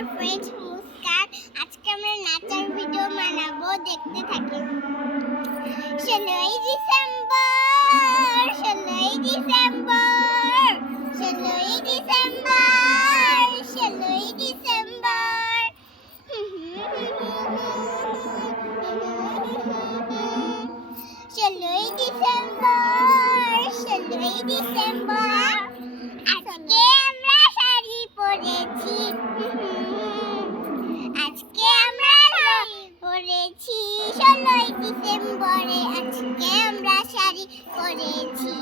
আমার ফ্রেন্ড মুস্কান। আজকে আমরা নাচার ভিডিও বানাবো, দেখতে থাকেন। 16ই ডিসেম্বর, 16ই ডিসেম্বর, 16ই ডিসেম্বর, 16ই ডিসেম্বর। 16ই ডিসেম্বর, 16ই ডিসেম্বর। আজকে আমরা শাড়ি পরেছি, আজকে আমরা শাড়ি পরেছি 16ই ডিসেম্বরে। আজকে আমরা শাড়ি পরেছি।